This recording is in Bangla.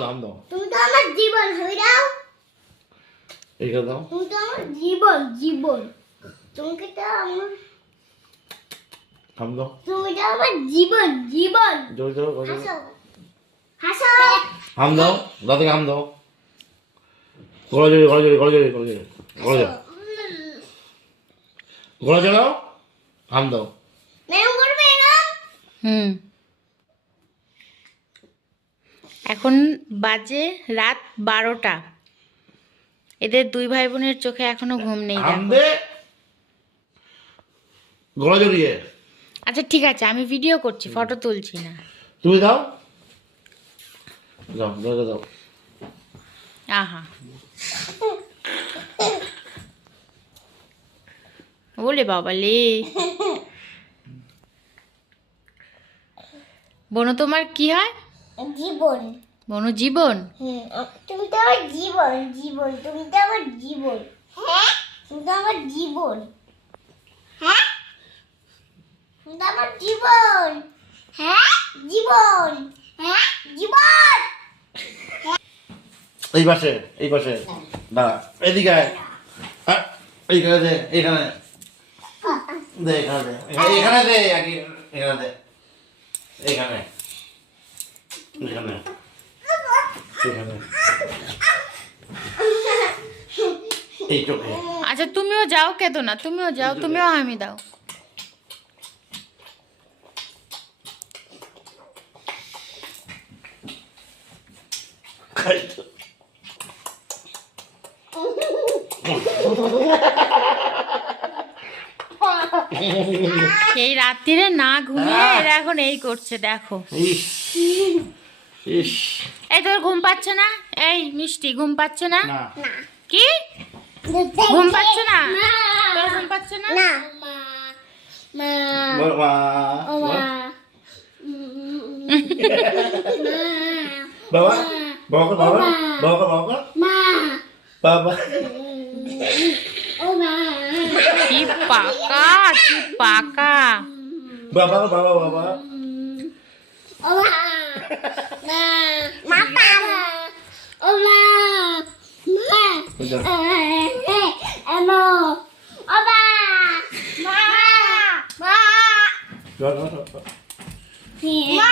দাও তুমি তো আমার জীবন হয়ে যাও এইটা দাও তুমি তো আমার জীবন জীবন তুমি তো আমার হাম দাও তুমি তো আমার জীবন জীবন জোরে জোরে জোরে হাসো হাসো হাম দাও দাদাকে হাম দাও গলা জোরে গলা জোরে গলা জোরে গলা জোরে গলা জোরে গলা জোরে হাম দাও মেরুম করবে না এখন বাজে রাত 12টা। এদের দুই ভাই বোনের চোখে এখনো ঘুম নেই হাম দেখো। দে গলা জড়িয়ে আচ্ছা ঠিক আছে, আমি ভিডিও করছি, ফটো তুলছি না। তুমি দাও দাও দাও দাও আহা ওলে বাবা লে। বনু তোমার কি হয়? জীবন বনু জীবন। তুমি তো আমার জীবন জীবন তুমি তো আমার জীবন হ্যাঁ তুমি তো আমার জীবন হ্যাঁ তুমি তো আমার জীবন হ্যাঁ জীবন হ্যাঁ জীবন এই পাশে দাঁড়া এদিকে আয় এইখানে দে এইখানে দে এখানে দে এখানে দে আগে এখানে দে এইখানে এখানে এখানে এই চোখে আচ্ছা তুমিও যাও, কেতো না, তুমিও যাও, তুমিও হামি দাও। খাইতো এই রাত্রিরে না ঘুমিয়ে এরা এখন এই করছে দেখো। ইস ইস এই তোর ঘুম পাচ্ছে না? এই মিষ্টি ঘুম পাচ্ছে না? না কি ঘুম পাচ্ছে না? তোর ঘুম পাচ্ছে না? না মা বাবা ও মা বাবা বাবা বাবা বাবা বাবা মা বাবা ও মা কি পাকা, কি পাকা। বাবা বাবা বাবা ও মা মা মা বাবা ও মা মা এমো ও মা মা মা মা